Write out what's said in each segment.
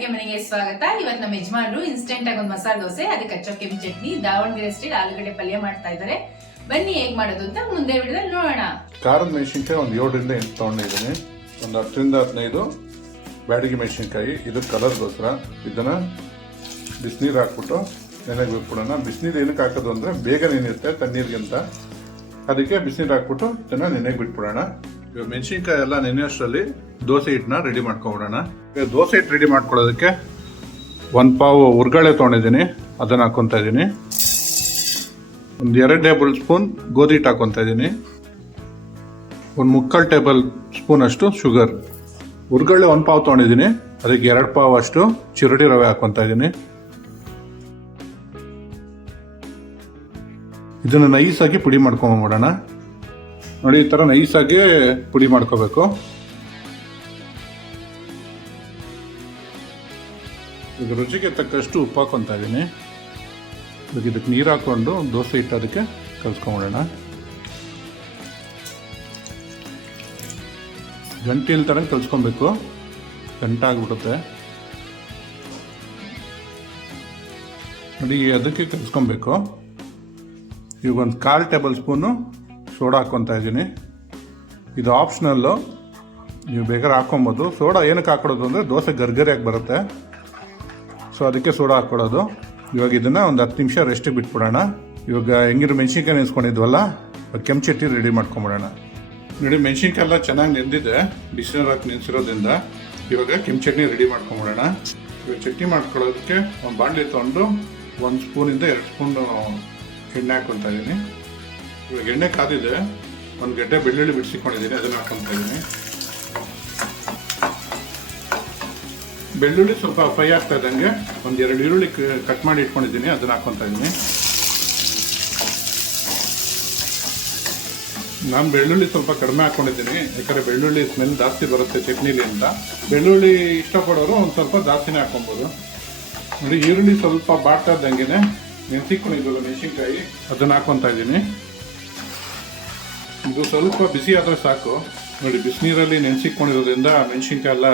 ಅಡಿಗೆ ಮನೆಗೆ ಸ್ವಾಗತ. ಇವತ್ತು ನಮ್ಮ ಯಜಮಾನರು ಇನ್ಸ್ಟೆಂಟ್ ಆಗಿ ಒಂದು ಮಸಾಲೆ ದೋಸೆ, ಅದಕ್ಕೆ ಅಚ್ಚ ಕೆಂಪು ಚಟ್ನಿ, ದಾವಣಗೆರೆ ಸ್ಟೈಲ್ ಆಲೂಗಡ್ಡೆ ಪಲ್ಯ ಮಾಡ್ತಾ ಇದ್ದಾರೆ. ಬನ್ನಿ ಹೇಗ್ ಮಾಡೋದು ಅಂತ ಮುಂದೆ ವಿಡಿಯೋದಲ್ಲಿ ನೋಡೋಣ. ಖಾರದ ಮೆಣಸಿನ್ಕಾಯಿ ಒಂದು 7ರಿಂದ 8 ತಗೊಂಡಿದ್ದೀನಿ. ಒಂದು 10ರಿಂದ 15 ಬ್ಯಾಡಗಿ ಮೆಣಸಿನ್ಕಾಯಿ. ಇದು ಕಲರ್ಗೋಸ್ಕರ ಇದನ್ನ ಬಿಸಿನೀರು ಹಾಕ್ಬಿಟ್ಟು ನೆನೆಗೆ ಬಿಟ್ಬಿಡೋಣ. ಬಿಸಿನೀರು ಏನಕ್ಕೆ ಹಾಕೋದು ಅಂದರೆ ಬೇಗ ನೆನೆಯುತ್ತೆ ತಣ್ಣೀರಿಗಿಂತ, ಅದಕ್ಕೆ ಬಿಸಿನೀರು ಹಾಕ್ಬಿಟ್ಟು ಇದನ್ನ ನೆನೆಗೆ ಬಿಟ್ಬಿಡೋಣ. ಇವಾಗ ಮೆಣಸಿನ್ಕಾಯಿ ಎಲ್ಲ ನೆನೆಯೋಷ್ಟರಲ್ಲಿ ದೋಸೆ ಹಿಟ್ಟನ್ನ ರೆಡಿ ಮಾಡ್ಕೊಬಿಡೋಣ. ದೋಸೆ ಹಿಟ್ಟು ರೆಡಿ ಮಾಡ್ಕೊಳ್ಳೋದಕ್ಕೆ 1 ಪಾವು ಹುರ್ಗಳೆ ತೊಗೊಂಡಿದ್ದೀನಿ, ಅದನ್ನು ಹಾಕ್ಕೊತಾ ಇದ್ದೀನಿ. ಒಂದು 2 ಟೇಬಲ್ ಸ್ಪೂನ್ ಗೋಧಿ ಹಿಟ್ಟು ಹಾಕ್ಕೊತಾ ಇದ್ದೀನಿ. ಒಂದು 3/4 ಟೇಬಲ್ ಸ್ಪೂನ್ ಅಷ್ಟು ಶುಗರ್. ಹುರ್ಗಳೆ 1 ಪಾವು ತೊಗೊಂಡಿದ್ದೀನಿ, ಅದಕ್ಕೆ 2 ಪಾವು ಅಷ್ಟು ಚಿರೋಟಿ ರವೆ ಹಾಕ್ಕೊತಾ ಇದ್ದೀನಿ. ಇದನ್ನು ನೈಸಾಗಿ ಪುಡಿ ಮಾಡ್ಕೊಂಬಿಡೋಣ. ನೋಡಿ, ಈ ಥರ ನೈಸಾಗಿ ಪುಡಿ ಮಾಡ್ಕೋಬೇಕು. ಈಗ ರುಚಿಗೆ ತಕ್ಕಷ್ಟು ಉಪ್ಪು ಹಾಕ್ಕೊತಾ ಇದ್ದೀನಿ. ಇವಾಗ ಇದಕ್ಕೆ ನೀರು ಹಾಕ್ಕೊಂಡು ದೋಸೆ ಹಿಟ್ಟು ಅದಕ್ಕೆ ಕಲಿಸ್ಕೊಂಬಿಡೋಣ. ಗಂಟೆ ಇಲ್ತರ ಕಲಿಸ್ಕೊಬೇಕು, ಗಂಟೆ ಆಗ್ಬಿಡುತ್ತೆ. ನೋಡಿ, ಅದಕ್ಕೆ ಕಲಿಸ್ಕೊಬೇಕು. ಈಗ ಒಂದು 1/4 ಟೇಬಲ್ ಸ್ಪೂನು ಸೋಡಾ ಹಾಕ್ಕೊತಾ ಇದ್ದೀನಿ. ಇದು ಆಪ್ಷನಲ್ಲು, ನೀವು ಬೇಕಾದ್ರೆ ಹಾಕ್ಕೊಬೋದು. ಸೋಡಾ ಏನಕ್ಕೆ ಹಾಕ್ಕೊಡೋದು ಅಂದರೆ ದೋಸೆ ಗರ್ಗರಿಯಾಗಿ ಬರುತ್ತೆ, ಸೊ ಅದಕ್ಕೆ ಸೋಡಾ ಹಾಕ್ಕೊಡೋದು. ಇವಾಗ ಇದನ್ನು ಒಂದು 10 ನಿಮಿಷ ರೆಸ್ಟಿಗೆ ಬಿಟ್ಬಿಡೋಣ. ಇವಾಗ ಹೆಂಗಿರೋ ಮೆಣಸಿನ್ಕಾಯಿ ನೆನೆಸ್ಕೊಂಡಿದ್ವಲ್ಲ, ಕೆಂಪು ಚಟ್ನಿ ರೆಡಿ ಮಾಡ್ಕೊಂಬಿಡೋಣ. ನೋಡಿ, ಮೆಣಸಿನ್ಕಾಯಿ ಎಲ್ಲ ಚೆನ್ನಾಗಿ ನೆಂದಿದೆ, ಬಿಸಿನೀರು ಹಾಕಿ ನೆನೆಸಿರೋದ್ರಿಂದ. ಇವಾಗ ಕೆಂಪು ಚಟ್ನಿ ರೆಡಿ ಮಾಡ್ಕೊಂಬಿಡೋಣ. ಇವಾಗ ಚಟ್ನಿ ಮಾಡ್ಕೊಳ್ಳೋದಕ್ಕೆ ಒಂದು ಬಾಣಲಿ ತೊಗೊಂಡು 1 ಸ್ಪೂನಿಂದ 2 ಸ್ಪೂನ್ ಎಣ್ಣೆ ಹಾಕ್ಕೊತಾ ಇದ್ದೀನಿ. ಇವಾಗ ಎಣ್ಣೆ ಕಾದಿದೆ, 1 ಗಡ್ಡೆ ಬೆಳ್ಳುಳ್ಳಿ ಬಿಡಿಸಿಕೊಂಡಿದ್ದೀನಿ, ಅದನ್ನು ಹಾಕ್ಕೊತಾ ಇದ್ದೀನಿ. ಬೆಳ್ಳುಳ್ಳಿ ಸ್ವಲ್ಪ ಫ್ರೈ ಆಗ್ತಾ ಇದ್ದಂಗೆ ಒಂದು 2 ಈರುಳ್ಳಿ ಕಟ್ ಮಾಡಿ ಇಟ್ಕೊಂಡಿದ್ದೀನಿ, ಅದನ್ನು ಹಾಕ್ಕೊತಾ ಇದ್ದೀನಿ. ನಾನು ಬೆಳ್ಳುಳ್ಳಿ ಸ್ವಲ್ಪ ಕಡಿಮೆ ಹಾಕ್ಕೊಂಡಿದ್ದೀನಿ, ಯಾಕಂದರೆ ಬೆಳ್ಳುಳ್ಳಿ ಸ್ಮೆಲ್ ಜಾಸ್ತಿ ಬರುತ್ತೆ ಚಟ್ನಿಲಿ ಅಂತ. ಬೆಳ್ಳುಳ್ಳಿ ಇಷ್ಟಪಡೋರು ಒಂದು ಸ್ವಲ್ಪ ಜಾಸ್ತಿನೇ ಹಾಕ್ಕೊಬೋದು. ನೋಡಿ, ಈರುಳ್ಳಿ ಸ್ವಲ್ಪ ಬಾಡ್ತಾ ಇದ್ದಂಗೆ ನೆನೆಸಿಕೊಂಡಿದ್ವಲ್ಲ ಮೆಣಸಿನ್ಕಾಯಿ, ಅದನ್ನು ಹಾಕ್ಕೊತಾ ಇದ್ದೀನಿ. ಇದು ಸ್ವಲ್ಪ ಬಿಸಿ ಆದರೆ ಸಾಕು. ನೋಡಿ, ಬಿಸಿನೀರಲ್ಲಿ ನೆನೆಸಿಕೊಂಡಿರೋದ್ರಿಂದ ಮೆಣಸಿನ್ಕಾಯಿ ಎಲ್ಲ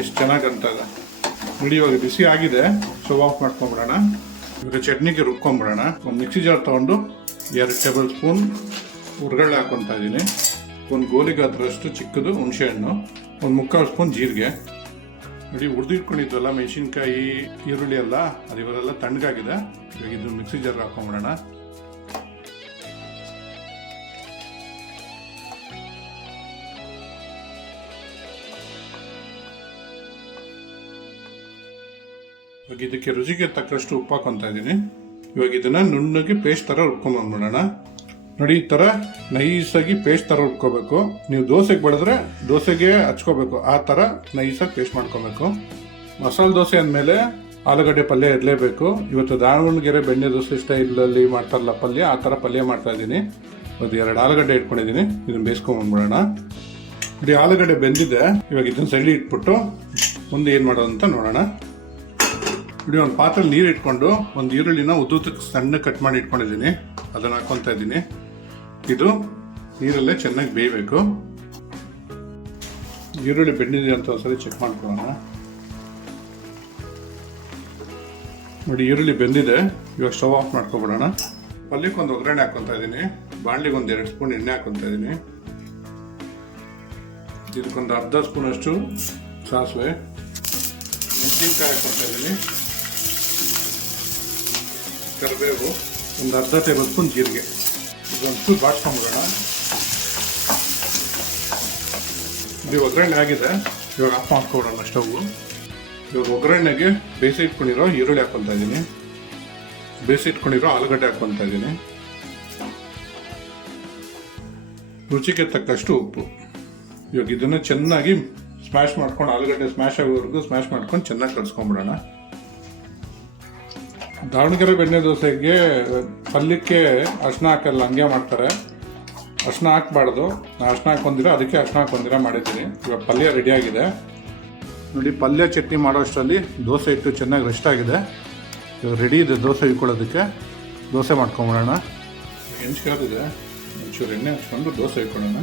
ಎಷ್ಟು ಚೆನ್ನಾಗಿ ಅಂತದ. ನೋಡಿ, ಇವಾಗ ಬಿಸಿ ಆಗಿದೆ, ಸ್ಟವ್ ಆಫ್ ಮಾಡ್ಕೊಂಬಿಡೋಣ. ಇವಾಗ ಚಟ್ನಿಗೆ ರುಬ್ಕೊಂಬಿಡೋಣ. ಒಂದು ಮಿಕ್ಸಿ ಜಾರ್ ತೊಗೊಂಡು 2 ಟೇಬಲ್ ಸ್ಪೂನ್ ಹುರ್ಗಡ್ಲೆ ಹಾಕ್ಕೊತಾ ಇದ್ದೀನಿ. ಒಂದು ಗೋಲಿ ಗಾತ್ರಷ್ಟು ಚಿಕ್ಕದು ಹುಣಸೆಹಣ್ಣು, ಒಂದು 3/4 ಸ್ಪೂನ್ ಜೀರಿಗೆ. ನೋಡಿ, ಹುರಿದಿಟ್ಕೊಂಡಿದ್ವಲ್ಲ ಮೆಣಸಿನ್ಕಾಯಿ, ಈರುಳ್ಳಿ ಎಲ್ಲ, ಅದು ಇವರೆಲ್ಲ ತಣ್ಣಗಾಗಿದೆ. ಇವಾಗ ಇದು ಮಿಕ್ಸಿ ಜಾರ್ ಹಾಕೊಂಬಿಡೋಣ. ಇವಾಗ ಇದಕ್ಕೆ ರುಚಿಗೆ ತಕ್ಕಷ್ಟು ಉಪ್ಪು ಹಾಕೊತಾ ಇದ್ದೀನಿ. ಇವಾಗ ಇದನ್ನ ನುಣ್ಣಗೆ ಪೇಸ್ಟ್ ಥರ ರುಬ್ಕೊಂಡ್ಬಂದ್ಬಿಡೋಣ. ನೋಡಿ, ಈ ಥರ ನೈಸಾಗಿ ಪೇಸ್ಟ್ ಥರ ರುಬ್ಕೋಬೇಕು. ನೀವು ದೋಸೆಗೆ ಬಡಿದ್ರೆ ದೋಸೆಗೆ ಹಚ್ಕೋಬೇಕು, ಆ ಥರ ನೈಸಾಗಿ ಪೇಸ್ಟ್ ಮಾಡ್ಕೋಬೇಕು. ಮಸಾಲೆ ದೋಸೆ ಅಂದಮೇಲೆ ಆಲೂಗಡ್ಡೆ ಪಲ್ಯ ಇರಲೇಬೇಕು. ಇವತ್ತು ದಾವಣಗೆರೆ ಬೆಣ್ಣೆ ದೋಸೆ ಸ್ಟೈಲಲ್ಲಿ ಮಾಡ್ತಾರಲ್ಲ ಪಲ್ಯ, ಆ ಥರ ಪಲ್ಯ ಮಾಡ್ತಾ ಇದ್ದೀನಿ. ಒಂದು 2 ಆಲೂಗಡ್ಡೆ ಇಟ್ಕೊಂಡಿದ್ದೀನಿ, ಇದನ್ನು ಬೇಯಿಸ್ಕೊಂಡ್ಬಂದ್ಬಿಡೋಣ. ನೋಡಿ, ಆಲೂಗಡ್ಡೆ ಬೆಂದಿದೆ. ಇವಾಗ ಇದನ್ನು ಸೈಡಿ ಇಟ್ಬಿಟ್ಟು ಮುಂದೆ ಏನು ಮಾಡೋದು ಅಂತ ನೋಡೋಣ. ನೋಡಿ, ಒಂದು ಪಾತ್ರೆಲಿ ನೀರು ಇಟ್ಕೊಂಡು ಒಂದು ಈರುಳ್ಳಿನ ಉದ್ದುದ್ದಕ್ಕೆ ಸಣ್ಣ ಕಟ್ ಮಾಡಿ ಇಟ್ಕೊಂಡಿದ್ದೀನಿ, ಅದನ್ನು ಹಾಕ್ಕೊತಾ ಇದ್ದೀನಿ. ಇದು ನೀರಲ್ಲೇ ಚೆನ್ನಾಗಿ ಬೇಯಬೇಕು. ಈರುಳ್ಳಿ ಬೆಂದಿದೆ ಅಂತ ಒಂದ್ಸರಿ ಚೆಕ್ ಮಾಡ್ಕೊಳ್ಳೋಣ. ನೋಡಿ, ಈರುಳ್ಳಿ ಬೆಂದಿದೆ. ಇವಾಗ ಸ್ಟವ್ ಆಫ್ ಮಾಡ್ಕೊಬಿಡೋಣ. ಪಲ್ಯಕ್ಕೆ ಒಂದು ಒಗ್ಗರಣೆ ಹಾಕ್ಕೊತಾ ಇದ್ದೀನಿ. ಬಾಣಲಿಗೆ ಒಂದು 2 ಸ್ಪೂನ್ ಎಣ್ಣೆ ಹಾಕ್ಕೊತಾ ಇದ್ದೀನಿ. ಇದಕ್ಕೊಂದು 1/2 ಸ್ಪೂನ್ ಅಷ್ಟು ಸಾಸಿವೆ, ಮೆಣಸಿನ್ಕಾಯಿ ಹಾಕ್ಕೊತಾ ಇದ್ದೀನಿ, ಕರಿಬೇವು, ಒಂದು 1/2 ಟೇಬಲ್ ಸ್ಪೂನ್ ಜೀರಿಗೆ. ಇದೊಂದು ಚೂರು ಬಾಡ್ಸ್ಕೊಂಬಿಡೋಣ. ಇದು ಒಗ್ಗರಣೆ ಆಗಿದೆ, ಇವಾಗ ಆಫ್ ಮಾಡ್ಕೊಬಿಡೋಣ ಸ್ಟವ್. ಇವಾಗ ಒಗ್ಗರಣೆಗೆ ಬೇಯಿಸಿ ಇಟ್ಕೊಂಡಿರೋ ಈರುಳ್ಳಿ ಹಾಕ್ಕೊತಾ ಇದ್ದೀನಿ, ಬೇಯಿಸಿ ಇಟ್ಕೊಂಡಿರೋ ಆಲೂಗಡ್ಡೆ ಹಾಕ್ಕೊತಾ ಇದ್ದೀನಿ, ರುಚಿಗೆ ತಕ್ಕಷ್ಟು ಉಪ್ಪು. ಇವಾಗ ಇದನ್ನು ಚೆನ್ನಾಗಿ ಸ್ಮ್ಯಾಶ್ ಮಾಡ್ಕೊಂಡು, ಆಲೂಗಡ್ಡೆ ಸ್ಮ್ಯಾಶ್ ಆಗೋವರೆಗೂ ಸ್ಮ್ಯಾಶ್ ಮಾಡ್ಕೊಂಡು ಚೆನ್ನಾಗಿ ಕಲಿಸ್ಕೊಂಬಿಡೋಣ. ದಾವಣಗೆರೆ ಬೆಣ್ಣೆ ದೋಸೆಗೆ ಪಲ್ಯಕ್ಕೆ ಅರ್ಶಿನ ಹಾಕಲ್ಲ, ಹಂಗೆ ಮಾಡ್ತಾರೆ. ಅರ್ಶಿನ ಹಾಕ್ಬಾರ್ದು, ನಾನು ಅರ್ಶಿನ ಹಾಕೊಂಡಿರೋ, ಅದಕ್ಕೆ ಅರ್ಶಿನ ಹಾಕೊಂಡಿರೋ ಮಾಡಿದ್ದೀನಿ. ಇವಾಗ ಪಲ್ಯ ರೆಡಿಯಾಗಿದೆ. ನೋಡಿ, ಪಲ್ಯ ಚಟ್ನಿ ಮಾಡೋಷ್ಟರಲ್ಲಿ ದೋಸೆ ಹಿಟ್ಟು ಚೆನ್ನಾಗಿ ರೆಸ್ಟ್ ಆಗಿದೆ. ಇವಾಗ ರೆಡಿ ಇದೆ ದೋಸೆ ಇಟ್ಕೊಳ್ಳೋದಕ್ಕೆ. ದೋಸೆ ಮಾಡ್ಕೊಂಬಿಡೋಣ. ಹೆಂಚ್ಕಾದಿದೆ, ಒಂಚೂರು ಎಣ್ಣೆ ಹಚ್ಕೊಂಡು ದೋಸೆ ಇಟ್ಕೊಳ್ಳೋಣ.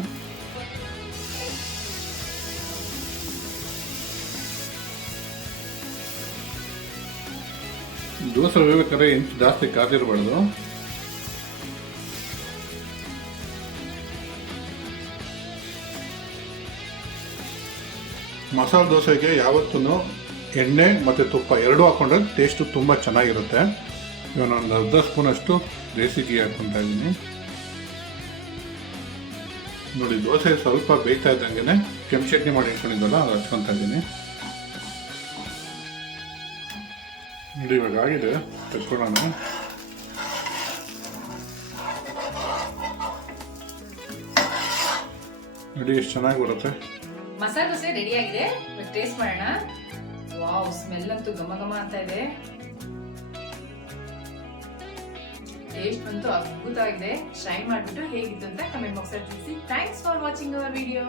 ದೋಸೆ ಬೇಯ್ಬೇಕಾದ್ರೆ ಇಂಚು ಜಾಸ್ತಿ ಕಾದಿರಬಾರ್ದು. ಮಸಾಲೆ ದೋಸೆಗೆ ಯಾವತ್ತೂ ಎಣ್ಣೆ ಮತ್ತು ತುಪ್ಪ ಎರಡೂ ಹಾಕೊಂಡ್ರೆ ಟೇಸ್ಟು ತುಂಬ ಚೆನ್ನಾಗಿರುತ್ತೆ. ಇವಾಗ ಒಂದು ಅರ್ಧ ಸ್ಪೂನಷ್ಟು ದೇಸಿ ಗೀ ಹಾಕ್ಕೊತಾ ಇದ್ದೀನಿ. ನೋಡಿ, ದೋಸೆ ಸ್ವಲ್ಪ ಬೇಯ್ತಾ ಇದ್ದಂಗೆ ಕೆಂಪು ಚಟ್ನಿ ಮಾಡಿ ಇಟ್ಕೊಂಡಿದ್ದಲ್ಲ ಅದು ಹಚ್ಕೊತಾ ಇದ್ದೀನಿ. ನೋಡಿ, ಇವಾಗ ಆಗಿದೆ, ತೆಕ್ಕೊಳ್ಳೋಣ. ನೋಡಿ ಎಷ್ಟು ಚೆನ್ನಾಗಿ ಬರುತ್ತೆ. ಮಸಾಲೆ ದೋಸೆ ರೆಡಿ ಆಗಿದೆ. ಟೇಸ್ಟ್ ಮಾಡೋಣ. ವಾವ್, ಸ್ಮೆಲ್ ಅಂತೂ ಘಮ ಘಮ ಅಂತ ಇದೆ. ಟೇಸ್ಟ್ ಅಂತೂ ಅದ್ಭುತವಾಗಿದೆ. ಟ್ರೈ ಮಾಡಿಬಿಟ್ಟು ಹೇಗಿತ್ತು ಅಂತ ಕಮೆಂಟ್ ಬಾಕ್ಸ್ ಅಲ್ಲಿ ತಿಳಿಸಿ. Thanks for watching our video.